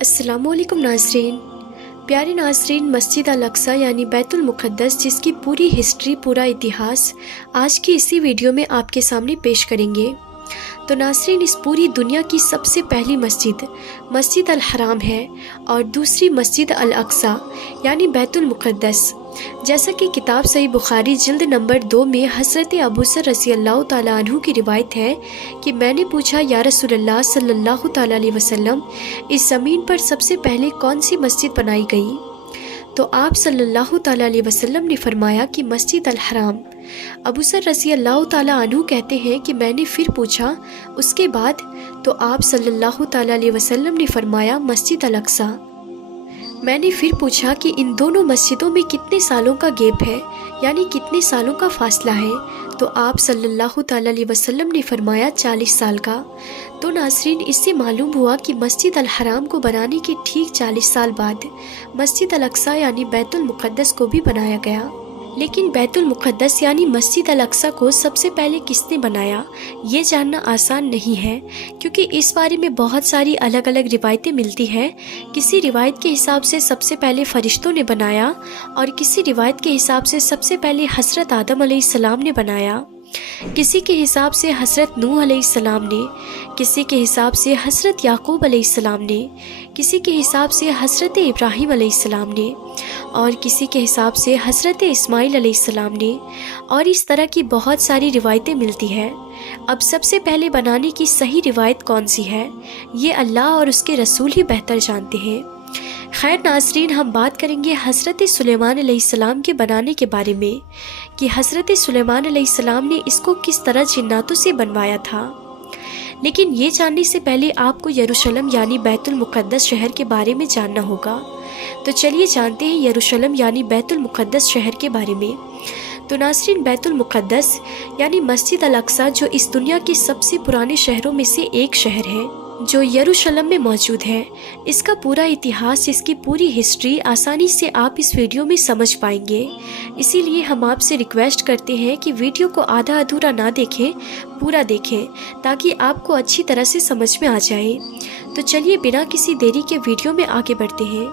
अस्सलाम वालेकुम नाज़रीन। प्यारे नाज़रीन, मस्जिद अल-अक्सा यानी बैतुल मुक़द्दस जिसकी पूरी हिस्ट्री, पूरा इतिहास आज की इसी वीडियो में आपके सामने पेश करेंगे। तो नाज़रीन, इस पूरी दुनिया की सबसे पहली मस्जिद मस्जिद अल हराम है और दूसरी मस्जिद अल-अक्सा यानी बैतुल मुक़द्दस। जैसा कि किताब सही बुखारी जिल्द नंबर 2 में हज़रत अबू ज़र रज़ियल्लाहु ताला अन्हु की रिवायत है कि मैंने पूछा, या रसूलल्लाह सल्लल्लाहु ताला अलैहि वसल्लम, इस ज़मीन पर सबसे पहले कौन सी मस्जिद बनाई गई? तो आप सल्लल्लाहु ताला अलैहि वसल्लम ने फरमाया कि मस्जिद अल हराम। अबू ज़र रज़ियल्लाहु ताला अन्हु कहते हैं कि मैंने फिर पूछा, उसके बाद? तो आप सल्लल्लाहु ताला अलैहि वसल्लम ने फरमाया मस्जिद अल अक्सा। मैंने फिर पूछा कि इन दोनों मस्जिदों में कितने सालों का गैप है, यानी कितने सालों का फासला है? तो आप सल्लल्लाहु ताला अलैहि वसल्लम ने फरमाया 40 साल का। तो नाज़रीन, इससे मालूम हुआ कि मस्जिद अल हराम को बनाने के ठीक 40 साल बाद मस्जिद अल अक्सा यानी बैतुल मुक़द्दस को भी बनाया गया। लेकिन बैतुल मुक़द्दस यानी मस्जिद अल अक्सा को सबसे पहले किसने बनाया, ये जानना आसान नहीं है, क्योंकि इस बारे में बहुत सारी अलग अलग रिवायतें मिलती हैं। किसी रिवायत के हिसाब से सबसे पहले फरिश्तों ने बनाया और किसी रिवायत के हिसाब से सबसे पहले हज़रत आदम अलैहिस्सलाम ने बनाया, किसी के हिसाब से हज़रत नूह अलैहिस्सलाम ने, किसी के हिसाब से हज़रत याकूब अलैहिस्सलाम ने, किसी के हिसाब से हज़रत इब्राहीम अलैहिस्सलाम ने और किसी के हिसाब से हज़रत इस्माइल अलैहिस्सलाम ने, और इस तरह की बहुत सारी रिवायतें मिलती हैं। अब सबसे पहले बनाने की सही रिवायत कौन सी है, ये अल्लाह और उसके रसूल ही बेहतर जानते हैं। खैर नाज़रीन, हम बात करेंगे हज़रत सुलेमान अलैहिस्सलाम के बनाने के बारे में कि हज़रत सुलेमान अलैहिस्सलाम ने इसको किस तरह जिन्नातों से बनवाया था। लेकिन ये जानने से पहले आपको यरूशलेम यानी बैतुल मुक़द्दस शहर के बारे में जानना होगा। तो चलिए जानते हैं यरूशलेम यानी बैतुल मुक़द्दस शहर के बारे में। तो नाज़रीन, बैतुल मुक़द्दस यानी मस्जिद अल अक्सा जो इस दुनिया के सबसे पुराने शहरों में से एक शहर है जो यरूशलेम में मौजूद है। इसका पूरा इतिहास, इसकी पूरी हिस्ट्री आसानी से आप इस वीडियो में समझ पाएंगे। इसीलिए हम आपसे रिक्वेस्ट करते हैं कि वीडियो को आधा अधूरा ना देखें, पूरा देखें, ताकि आपको अच्छी तरह से समझ में आ जाए। तो चलिए बिना किसी देरी के वीडियो में आगे बढ़ते हैं।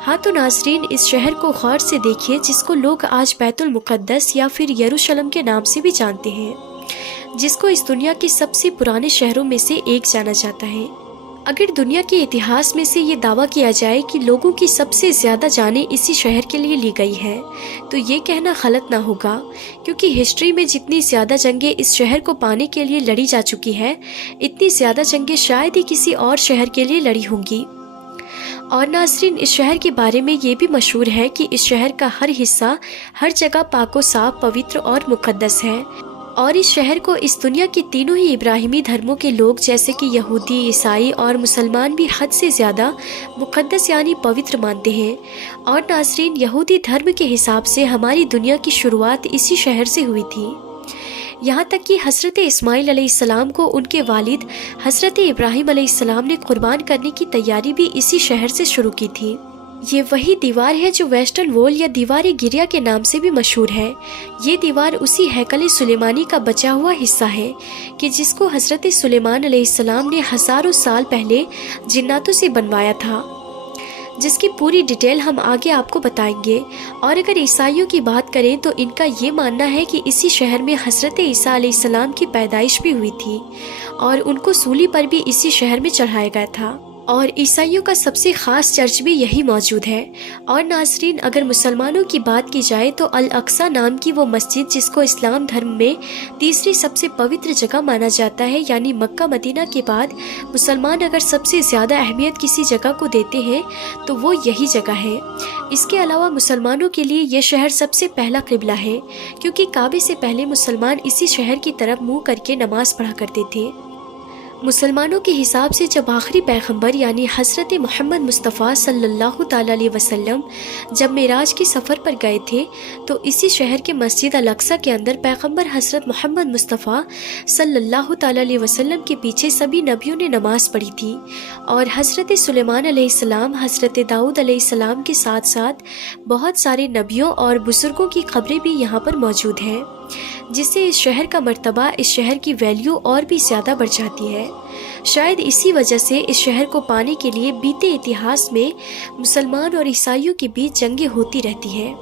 हाँ तो नाज़रीन, इस शहर को गौर से देखिए जिसको लोग आज बैतुल मुक़द्दस या फिर यरूशलेम के नाम से भी जानते हैं, जिसको इस दुनिया के सबसे पुराने शहरों में से एक जाना जाता है। अगर दुनिया के इतिहास में से ये दावा किया जाए कि लोगों की सबसे ज़्यादा जानें इसी शहर के लिए ली गई है, तो ये कहना गलत ना होगा, क्योंकि हिस्ट्री में जितनी ज़्यादा जंगें इस शहर को पाने के लिए लड़ी जा चुकी है, इतनी ज़्यादा जंगें शायद ही किसी और शहर के लिए लड़ी होंगी। और नाज़रीन, इस शहर के बारे में ये भी मशहूर है कि इस शहर का हर हिस्सा, हर जगह पाको साफ, पवित्र और मुक़द्दस है। और इस शहर को इस दुनिया के तीनों ही इब्राहिमी धर्मों के लोग जैसे कि यहूदी, ईसाई और मुसलमान भी हद से ज़्यादा मुक़द्दस यानी पवित्र मानते हैं। और नाज़रीन, यहूदी धर्म के हिसाब से हमारी दुनिया की शुरुआत इसी शहर से हुई थी। यहाँ तक कि हज़रत इस्माइल अलैहिस्सलाम को उनके वालिद हज़रत इब्राहीम अलैहिस्सलाम ने कुर्बान करने की तैयारी भी इसी शहर से शुरू की थी। ये वही दीवार है जो वेस्टर्न वॉल या दीवार गिरिया के नाम से भी मशहूर है। ये दीवार उसी हैकल सुलेमानी का बचा हुआ हिस्सा है कि जिसको हज़रत सुलेमान अलैहिस्सलाम ने हज़ारों साल पहले जिन्नातों से बनवाया था, जिसकी पूरी डिटेल हम आगे आपको बताएंगे। और अगर ईसाइयों की बात करें तो इनका ये मानना है कि इसी शहर में हज़रत ईसा अलैहिस्सलाम की पैदाइश भी हुई थी और उनको सूली पर भी इसी शहर में चढ़ाया गया था। और ईसाइयों का सबसे ख़ास चर्च भी यही मौजूद है। और नाज़रीन, अगर मुसलमानों की बात की जाए तो अल अक्सा नाम की वो मस्जिद जिसको इस्लाम धर्म में तीसरी सबसे पवित्र जगह माना जाता है, यानी मक्का मदीना के बाद मुसलमान अगर सबसे ज़्यादा अहमियत किसी जगह को देते हैं तो वो यही जगह है। इसके अलावा मुसलमानों के लिए ये शहर सबसे पहला क़िबला है, क्योंकि काबे से पहले मुसलमान इसी शहर की तरफ मुँह करके नमाज़ पढ़ा करते थे। मुसलमानों के हिसाब से जब आखिरी पैगंबर यानी हज़रत मोहम्मद मुस्तफ़ा सल्लल्लाहु ताला अलैहि वसल्लम जब मेराज के सफ़र पर गए थे, तो इसी शहर के मस्जिद अल अक्सा के अंदर पैगंबर हज़रत मोहम्मद मुस्तफ़ा सल्लल्लाहु ताला अलैहि वसल्लम के पीछे सभी नबियों ने नमाज़ पढ़ी थी। और हज़रत सुलेमान अलैहिस्सलाम, हज़रत दाऊद अलैहिस्सलाम के साथ साथ बहुत सारे नबियों और बुज़ुर्गों की ख़बरें भी यहाँ पर मौजूद हैं, जिससे इस शहर का मर्तबा, इस शहर की वैल्यू और भी ज़्यादा बढ़ जाती है। شاید اسی وجہ سے اس شہر کو پانے کے لیے بیتے اتہاس میں مسلمان اور عیسائیوں کے بیچ جنگیں ہوتی رہتی ہیں،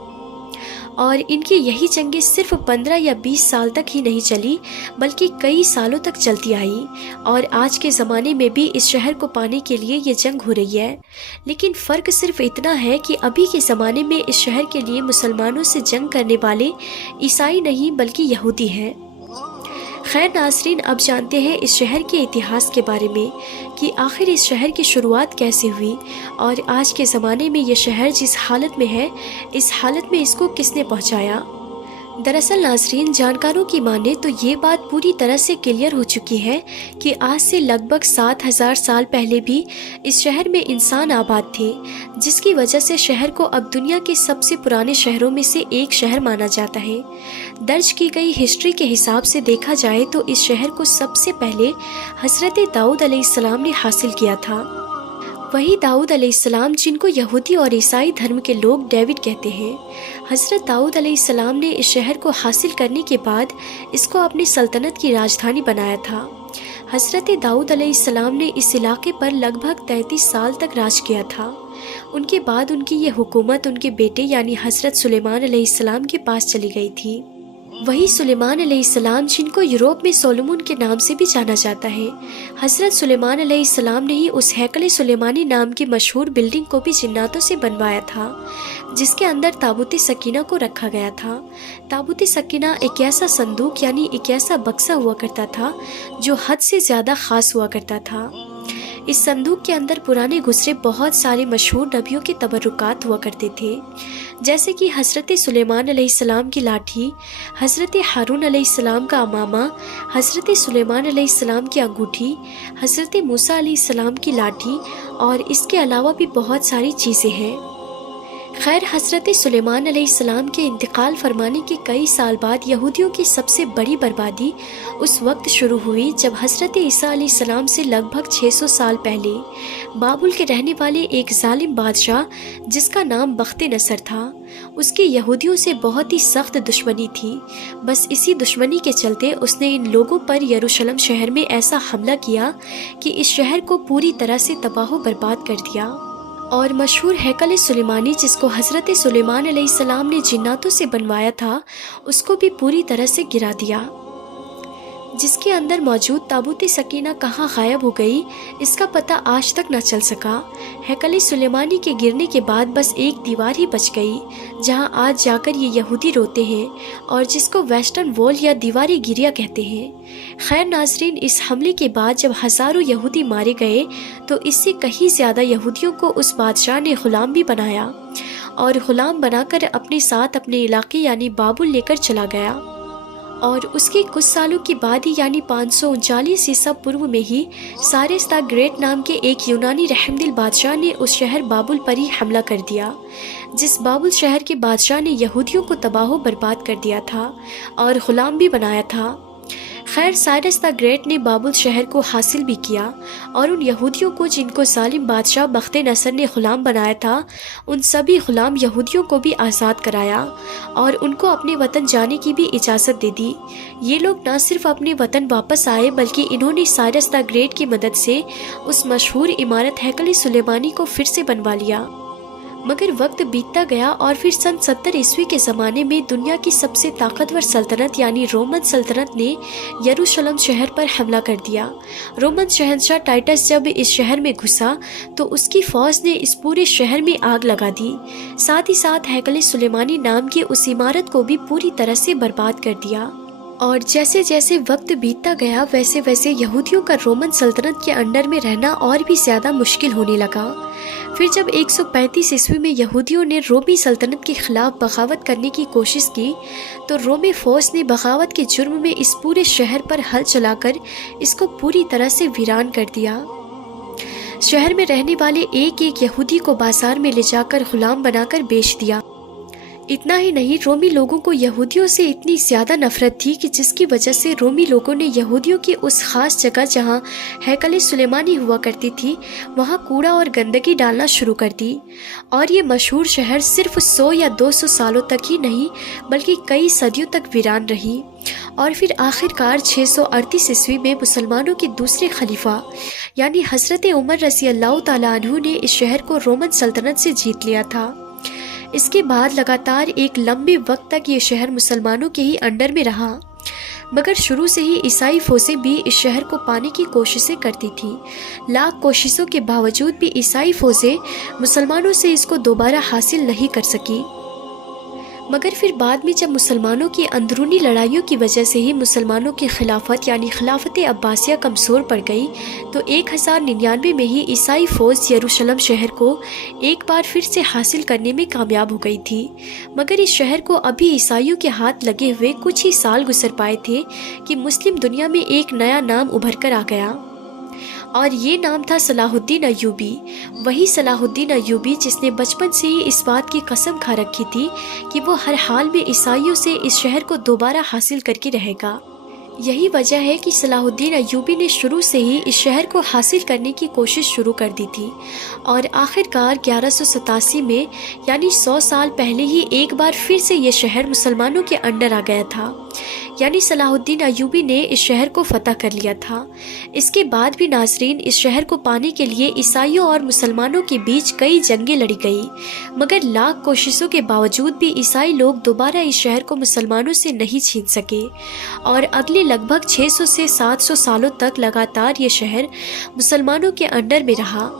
اور ان کی یہی جنگیں صرف 15 یا 20 سال تک ہی نہیں چلی بلکہ کئی سالوں تک چلتی آئی، اور آج کے زمانے میں بھی اس شہر کو پانے کے لیے یہ جنگ ہو رہی ہے۔ لیکن فرق صرف اتنا ہے کہ ابھی کے زمانے میں اس شہر کے لیے مسلمانوں سے جنگ کرنے والے عیسائی نہیں بلکہ یہودی ہیں۔ خیر ناظرین، اب جانتے ہیں اس شہر کے اتہاس کے بارے میں کہ آخر اس شہر کی شروعات کیسے ہوئی، اور آج کے زمانے میں یہ شہر جس حالت میں ہے اس حالت میں اس کو کس نے پہنچایا۔ دراصل ناظرین، جانکاروں کی مانے تو یہ بات پوری طرح سے کلیئر ہو چکی ہے کہ آج سے لگ بھگ 7000 سال پہلے بھی اس شہر میں انسان آباد تھے، جس کی وجہ سے شہر کو اب دنیا کے سب سے پرانے شہروں میں سے ایک شہر مانا جاتا ہے۔ درج کی گئی ہسٹری کے حساب سے دیکھا جائے تو اس شہر کو سب سے پہلے حضرت داؤد علیہ السلام نے حاصل کیا تھا۔ وہی داؤد علیہ السلام جن کو یہودی اور عیسائی دھرم کے لوگ ڈیوڈ کہتے ہیں۔ حضرت داؤد علیہ السلام نے اس شہر کو حاصل کرنے کے بعد اس کو اپنی سلطنت کی راجدھانی بنایا تھا۔ حضرت داؤد علیہ السلام نے اس علاقے پر لگ بھگ 33 سال تک راج کیا تھا۔ ان کے بعد ان کی یہ حکومت ان کے بیٹے یعنی حضرت سلیمان علیہ السلام کے پاس چلی گئی تھی۔ وہی سلیمان علیہ السلام جن کو یوروپ میں سولومون کے نام سے بھی جانا جاتا ہے، حضرت سلیمان علیہ السلام نے ہی اس ہیکل سلیمانی نام کی مشہور بلڈنگ کو بھی جناتوں سے بنوایا تھا، جس کے اندر تابوت سکینہ کو رکھا گیا تھا۔ تابوت سکینہ ایک ایسا صندوق یعنی ایک ایسا بکسہ ہوا کرتا تھا جو حد سے زیادہ خاص ہوا کرتا تھا۔ اس صندوق کے اندر پرانے گزرے بہت سارے مشہور نبیوں کے تبرکات ہوا کرتے تھے، جیسے کہ حضرت سلیمان علیہ السلام کی لاٹھی، حضرت ہارون علیہ السلام کا امامہ، حضرت سلیمان علیہ السلام کی انگوٹھی، حضرت موسیٰ علیہ السلام کی لاٹھی، اور اس کے علاوہ بھی بہت ساری چیزیں ہیں۔ خیر، حضرت سلیمان علیہ السلام کے انتقال فرمانے کے کئی سال بعد یہودیوں کی سب سے بڑی بربادی اس وقت شروع ہوئی جب حضرت عیسیٰ علیہ السلام سے لگ بھگ 600 سال پہلے بابل کے رہنے والے ایک ظالم بادشاہ جس کا نام بخت نصر تھا، اس کی یہودیوں سے بہت ہی سخت دشمنی تھی۔ بس اسی دشمنی کے چلتے اس نے ان لوگوں پر یروشلم شہر میں ایسا حملہ کیا کہ اس شہر کو پوری طرح سے تباہ و برباد کر دیا، اور مشہور ہیکل سلیمانی جس کو حضرت سلیمان علیہ السلام نے جناتوں سے بنوایا تھا اس کو بھی پوری طرح سے گرا دیا، جس کے اندر موجود تابوت سکینہ کہاں غائب ہو گئی اس کا پتہ آج تک نہ چل سکا۔ ہیکل سلیمانی کے گرنے کے بعد بس ایک دیوار ہی بچ گئی جہاں آج جا کر یہ یہودی روتے ہیں اور جس کو ویسٹرن وال یا دیواری گریا کہتے ہیں۔ خیر ناظرین، اس حملے کے بعد جب ہزاروں یہودی مارے گئے تو اس سے کہیں زیادہ یہودیوں کو اس بادشاہ نے غلام بھی بنایا، اور غلام بنا کر اپنے ساتھ اپنے علاقے یعنی بابل لے کر چلا گیا، اور اس کے کچھ سالوں کے بعد ہی یعنی 539 عیسیٰ پورو میں ہی سائرس دا گریٹ نام کے ایک یونانی رحم دل بادشاہ نے اس شہر بابل پر ہی حملہ کر دیا، جس بابل شہر کے بادشاہ نے یہودیوں کو تباہ و برباد کر دیا تھا اور غلام بھی بنایا تھا۔ خیر، سائرس دا گریٹ نے بابل شہر کو حاصل بھی کیا اور ان یہودیوں کو جن کو ظالم بادشاہ بخت نصر نے غلام بنایا تھا ان سبھی غلام یہودیوں کو بھی آزاد کرایا اور ان کو اپنے وطن جانے کی بھی اجازت دے دی۔ یہ لوگ نہ صرف اپنے وطن واپس آئے بلکہ انہوں نے سائرس دا گریٹ کی مدد سے اس مشہور عمارت ہیکل سلیمانی کو پھر سے بنوا لیا۔ مگر وقت بیتتا گیا اور پھر سن 70 عیسوی کے زمانے میں دنیا کی سب سے طاقتور سلطنت یعنی رومن سلطنت نے یروشلم شہر پر حملہ کر دیا۔ رومن شہنشاہ ٹائٹس جب اس شہر میں گھسا تو اس کی فوج نے اس پورے شہر میں آگ لگا دی، ساتھ ہی ساتھ ہیکل سلیمانی نام کی اس عمارت کو بھی پوری طرح سے برباد کر دیا۔ اور جیسے جیسے وقت بیتتا گیا ویسے ویسے یہودیوں کا رومن سلطنت کے انڈر میں رہنا اور بھی زیادہ مشکل ہونے لگا۔ پھر جب 135 عیسوی میں یہودیوں نے رومی سلطنت کے خلاف بغاوت کرنے کی کوشش کی تو رومی فوج نے بغاوت کے جرم میں اس پورے شہر پر ہل چلا کر اس کو پوری طرح سے ویران کر دیا۔ شہر میں رہنے والے ایک ایک یہودی کو بازار میں لے جا کر غلام بنا کر بیچ دیا۔ इतना ही नहीं, रोमी लोगों को यहूदियों से इतनी ज़्यादा नफरत थी कि जिसकी वजह से रोमी लोगों ने यहूदियों की उस ख़ास जगह जहाँ हैकल सुलेमानी हुआ करती थी वहाँ कूड़ा और गंदगी डालना शुरू कर दी। और ये मशहूर शहर सिर्फ 100 या 200 सालों तक ही नहीं बल्कि कई सदियों तक वीरान रही। और फिर आखिरकार 638 ईस्वी में मुसलमानों के दूसरे खलीफा यानी हज़रत उमर रज़ी अल्लाह ताला अन्हु ने इस शहर को रोमन सल्तनत से जीत लिया था। इसके बाद लगातार एक लंबे वक्त तक ये शहर मुसलमानों के ही अंडर में रहा, मगर शुरू से ही ईसाई फौजें भी इस शहर को पाने की कोशिशें करती थीं। लाख कोशिशों के बावजूद भी ईसाई फौजें मुसलमानों से इसको दोबारा हासिल नहीं कर सकी। मगर फिर बाद में जब मुसलमानों की अंदरूनी लड़ाइयों की वजह से ही मुसलमानों की खिलाफत यानी खिलाफत अब्बासिया कमज़ोर पड़ गई, तो 1099 में ही ईसाई फ़ौज यरूशलेम शहर को एक बार फिर से हासिल करने में कामयाब हो गई थी। मगर इस शहर को अभी ईसाइयों के हाथ लगे हुए कुछ ही साल गुजर पाए थे कि मुस्लिम दुनिया में एक नया नाम उभर कर आ गया, और ये नाम था सलाहुद्दीन अय्यूबी। वही सलाहुद्दीन अय्यूबी जिसने बचपन से ही इस बात की कसम खा रखी थी कि वो हर हाल में ईसाइयों से इस शहर को दोबारा हासिल करके रहेगा। यही वजह है कि सलाहुद्दीन अय्यूबी ने शुरू से ही इस शहर को हासिल करने की कोशिश शुरू कर दी थी, और आखिरकार 1187 में यानी 100 साल पहले ही एक बार फिर से ये शहर मुसलमानों के अंडर आ गया था, यानी सलाहुद्दीन अय्यूबी ने इस शहर को फतह कर लिया था। इसके बाद भी नाज़रीन, इस शहर को पाने के लिए ईसाइयों और मुसलमानों के बीच कई जंगें लड़ी गई, मगर लाख कोशिशों के बावजूद भी ईसाई लोग दोबारा इस शहर को मुसलमानों से नहीं छीन सके, और अगले लगभग 600 से 700 सालों तक लगातार ये शहर मुसलमानों के अंडर में रहा।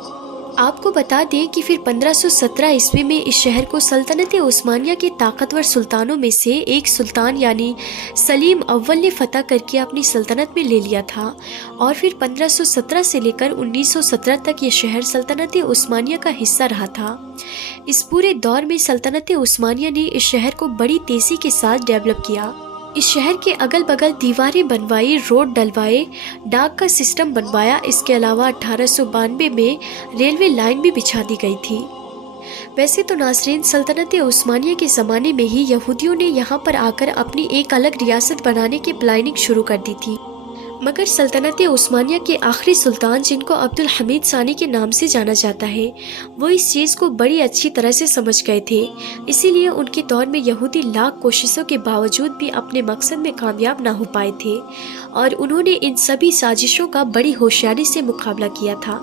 आपको बता दें कि फिर 1517 ईस्वी में इस शहर को सल्तनत उस्मानिया के ताकतवर सुल्तानों में से एक सुल्तान यानी सलीम अव्वल ने फतह करके अपनी सल्तनत में ले लिया था, और फिर 1517 से लेकर 1917 तक ये शहर सल्तनत उस्मानिया का हिस्सा रहा था। इस पूरे दौर में सल्तनत उस्मानिया ने इस शहर को बड़ी तेज़ी के साथ डेवलप किया। इस शहर के अगल बगल दीवारें बनवाई, रोड डलवाए, डाक का सिस्टम बनवाया। इसके अलावा 1892 में रेलवे लाइन भी बिछा दी गई थी। वैसे तो नाज़रीन, सल्तनत उस्मानिया के ज़माने में ही यहूदियों ने यहाँ पर आकर अपनी एक अलग रियासत बनाने की प्लानिंग शुरू कर दी थी, मगर सल्तनत उस्मानिया के आखिरी सुल्तान, जिनको अब्दुल हमीद सानी के नाम से जाना जाता है, वो इस चीज़ को बड़ी अच्छी तरह से समझ गए थे। इसीलिए उनके दौर में यहूदी लाख कोशिशों के बावजूद भी अपने मकसद में कामयाब ना हो पाए थे, और उन्होंने इन सभी साजिशों का बड़ी होशियारी से मुकाबला किया था।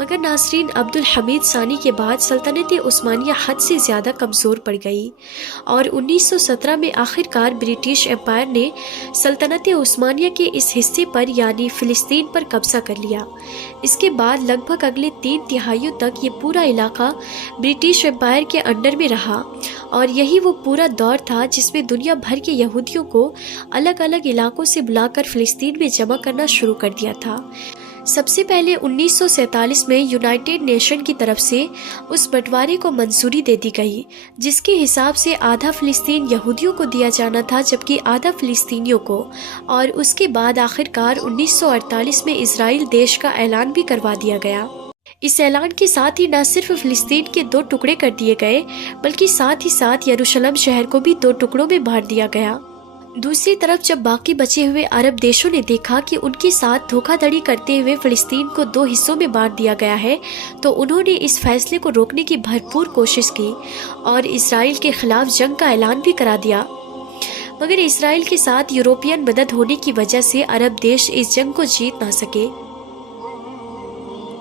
मगर नाज़रीन, अब्दुल हमीद सानी के बाद सल्तनत उस्मानिया हद से ज़्यादा कमज़ोर पड़ गई, और 1917 में आखिरकार ब्रिटिश एम्पायर ने सल्तनत उस्मानिया के इस हिस्से पर यानी फ़िलिस्तीन पर कब्ज़ा कर लिया। इसके बाद लगभग अगले 3 तिहाइयों तक ये पूरा इलाका ब्रिटिश एम्पायर के अंडर में रहा, और यही वो पूरा दौर था जिसमें दुनिया भर के यहूदियों को अलग अलग इलाकों से बुलाकर फ़िलिस्तीन में जमा करना शुरू कर दिया था। सबसे पहले 1947 में यूनाइटेड नेशन की तरफ से उस बंटवारे को मंजूरी दे दी गई, जिसके हिसाब से आधा फ़िलिस्तीन यहूदियों को दिया जाना था जबकि आधा फ़िलिस्तीनियों को। और उसके बाद आखिरकार 1948 में इजराइल देश का ऐलान भी करवा दिया गया। इस ऐलान के साथ ही न सिर्फ फ़िलिस्तीन के 2 टुकड़े कर दिए गए, बल्कि साथ ही साथ यरूशलेम शहर को भी 2 टुकड़ों में बांट दिया गया। दूसरी तरफ जब बाकी बचे हुए अरब देशों ने देखा कि उनके साथ धोखाधड़ी करते हुए फ़िलिस्तीन को 2 हिस्सों में बांट दिया गया है, तो उन्होंने इस फैसले को रोकने की भरपूर कोशिश की और इसराइल के खिलाफ जंग का ऐलान भी करा दिया। मगर इसराइल के साथ यूरोपियन मदद होने की वजह से अरब देश इस जंग को जीत ना सके,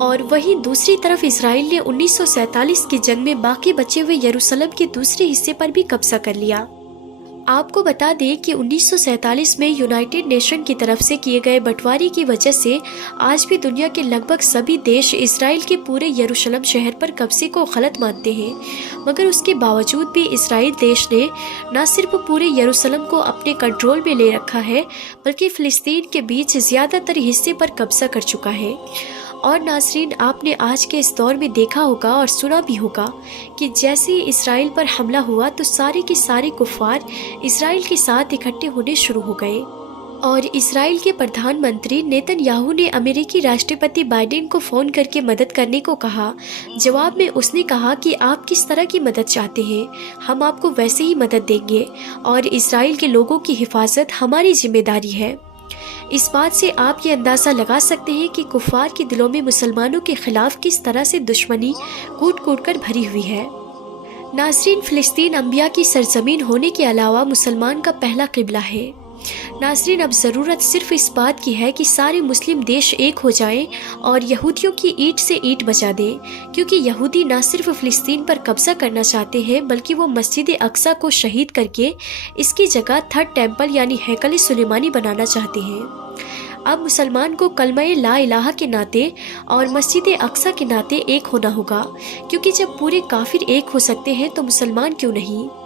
और वहीं दूसरी तरफ इसराइल ने 1947 की जंग में बाकी बचे हुए यरूशलेम के दूसरे हिस्से पर भी कब्जा कर लिया। आपको बता दें कि 1947 में यूनाइटेड नेशन की तरफ से किए गए बंटवारे की वजह से आज भी दुनिया के लगभग सभी देश इसराइल के पूरे यरूशलेम शहर पर कब्जे को गलत मानते हैं। मगर उसके बावजूद भी इसराइल देश ने न सिर्फ पूरे यरूशलेम को अपने कंट्रोल में ले रखा है, बल्कि फ़िलिस्तीन के बीच ज़्यादातर हिस्से पर कब्जा कर चुका है। और नाज़रीन, आपने आज के इस दौर में देखा होगा और सुना भी होगा कि जैसे ही इसराइल पर हमला हुआ तो सारे के सारे कुफ़ार इसराइल के साथ इकट्ठे होने शुरू हो गए। اور اسرائیل کے پردھان منتری نیتن یاہو نے امریکی راشٹرپتی بائیڈن کو فون کر کے مدد کرنے کو کہا۔ جواب میں اس نے کہا کہ آپ کس طرح کی مدد چاہتے ہیں، ہم آپ کو ویسے ہی مدد دیں گے اور اسرائیل کے لوگوں کی حفاظت ہماری ذمہ داری ہے۔ اس بات سے آپ یہ اندازہ لگا سکتے ہیں کہ کفار کے دلوں میں مسلمانوں کے خلاف کس طرح سے دشمنی کوٹ کوٹ کر بھری ہوئی ہے۔ ناظرین، فلسطین انبیاء کی سرزمین ہونے کے علاوہ مسلمان کا پہلا قبلہ ہے۔ ناظرین، اب ضرورت صرف اس بات کی ہے کہ سارے مسلم دیش ایک ہو جائیں اور یہودیوں کی اینٹ سے اینٹ بجا دیں، کیونکہ یہودی نہ صرف فلسطین پر قبضہ کرنا چاہتے ہیں بلکہ وہ مسجد اقصیٰ کو شہید کر کے اس کی جگہ تھرڈ ٹیمپل یعنی ہیکل سلیمانی بنانا چاہتے ہیں۔ اب مسلمان کو کلمہ لا الہ کے ناطے اور مسجد اقصیٰ کے ناطے ایک ہونا ہوگا، کیونکہ جب پورے کافر ایک ہو سکتے ہیں تو مسلمان کیوں نہیں؟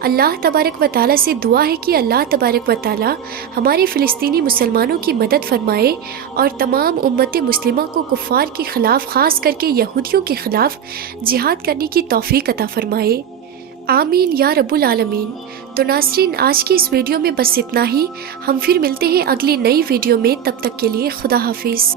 اللہ تبارک و تعالیٰ سے دعا ہے کہ اللہ تبارک و تعالیٰ ہمارے فلسطینی مسلمانوں کی مدد فرمائے اور تمام امت مسلمہ کو کفار کے خلاف، خاص کر کے یہودیوں کے خلاف جہاد کرنے کی توفیق عطا فرمائے۔ آمین یا رب العالمین۔ تو ناظرین، آج کی اس ویڈیو میں بس اتنا ہی۔ ہم پھر ملتے ہیں اگلی نئی ویڈیو میں، تب تک کے لیے خدا حافظ۔